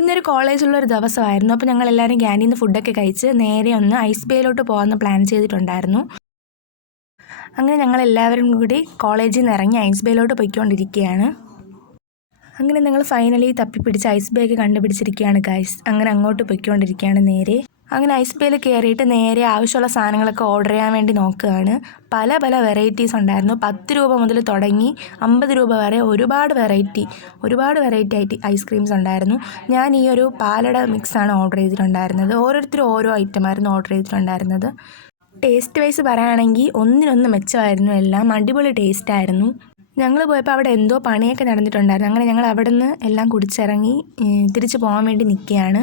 ഇന്നൊരു കോളേജിലുള്ളൊരു ദിവസമായിരുന്നു. അപ്പോൾ ഞങ്ങളെല്ലാവരും ക്യാൻറ്റീനിൽ നിന്ന് ഫുഡൊക്കെ കഴിച്ച് നേരെ ഒന്ന് ഐസ് ബേയിലോട്ട് പോകാമെന്ന് പ്ലാൻ ചെയ്തിട്ടുണ്ടായിരുന്നു. അങ്ങനെ ഞങ്ങളെല്ലാവരും കൂടി കോളേജിൽ നിന്ന് ഇറങ്ങി ഐസ് ബേയിലോട്ട് പോയിക്കൊണ്ടിരിക്കുകയാണ്. അങ്ങനെ ഞങ്ങൾ ഫൈനലി തപ്പിപ്പിടിച്ച് ഐസ് ബേ ഒക്കെ കണ്ടുപിടിച്ചിരിക്കുകയാണ് ഗൈസ്. അങ്ങനെ അങ്ങോട്ട് പോയിക്കൊണ്ടിരിക്കുകയാണ് നേരെ. അങ്ങനെ ഐസ് ബേയിൽ കയറിയിട്ട് നേരെ ആവശ്യമുള്ള സാധനങ്ങളൊക്കെ ഓർഡർ ചെയ്യാൻ വേണ്ടി നോക്കുകയാണ്. പല പല വെറൈറ്റീസ് ഉണ്ടായിരുന്നു. 10 രൂപ മുതൽ തുടങ്ങി 50 രൂപ വരെ ഒരുപാട് വെറൈറ്റി ആയിട്ട് ഐസ്ക്രീംസ് ഉണ്ടായിരുന്നു. ഞാൻ ഈ ഒരു പാലട മിക്സാണ് ഓർഡർ ചെയ്തിട്ടുണ്ടായിരുന്നത്. ഓരോരുത്തരും ഓരോ ഐറ്റമായിരുന്നു ഓർഡർ ചെയ്തിട്ടുണ്ടായിരുന്നത്. ടേസ്റ്റ് വൈസ് പറയുകയാണെങ്കിൽ ഒന്നിനൊന്ന് മെച്ചമായിരുന്നു. എല്ലാം അടിപൊളി ടേസ്റ്റായിരുന്നു. ഞങ്ങൾ പോയപ്പോൾ അവിടെ എന്തോ പണിയൊക്കെ നടന്നിട്ടുണ്ടായിരുന്നു. അങ്ങനെ ഞങ്ങൾ അവിടെ നിന്ന് എല്ലാം കുടിച്ചിറങ്ങി തിരിച്ച് പോകാൻ വേണ്ടി നിൽക്കുകയാണ്.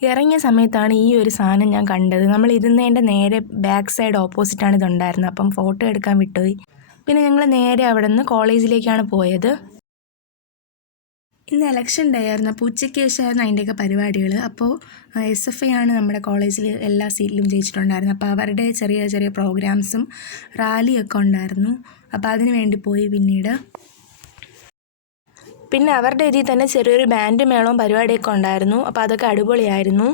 ഇറങ്ങിയ സമയത്താണ് ഈ ഒരു സാധനം ഞാൻ കണ്ടത്. നമ്മൾ ഇരുന്നതിൻ്റെ നേരെ ബാക്ക് സൈഡ് ഓപ്പോസിറ്റാണ് ഇതുണ്ടായിരുന്നത്. അപ്പം ഫോട്ടോ എടുക്കാൻ വിട്ടുപോയി. പിന്നെ ഞങ്ങൾ നേരെ അവിടെ നിന്ന് കോളേജിലേക്കാണ് പോയത്. ഇന്ന് ഇലക്ഷൻ ഡേ ആയിരുന്നു. അപ്പോൾ ഉച്ചയ്ക്ക് ശേഷമായിരുന്നു അതിൻ്റെയൊക്കെ പരിപാടികൾ. അപ്പോൾ SFI ആണ് നമ്മുടെ കോളേജിൽ എല്ലാ സീറ്റിലും ജയിച്ചിട്ടുണ്ടായിരുന്നത്. അപ്പോൾ അവരുടെ ചെറിയ ചെറിയ പ്രോഗ്രാംസും റാലിയൊക്കെ ഉണ്ടായിരുന്നു. അപ്പോൾ അതിന് വേണ്ടി പോയി. പിന്നെ അവരുടെ ഇതിൽ തന്നെ ചെറിയൊരു ബാൻഡ് മേളവും പരിപാടിയൊക്കെ ഉണ്ടായിരുന്നു. അപ്പോൾ അതൊക്കെ അടിപൊളിയായിരുന്നു.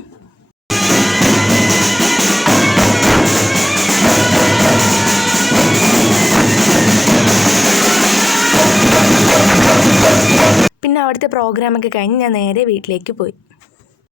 പിന്നെ അവിടുത്തെ പ്രോഗ്രാമൊക്കെ കഴിഞ്ഞ് ഞാൻ നേരെ വീട്ടിലേക്ക് പോയി.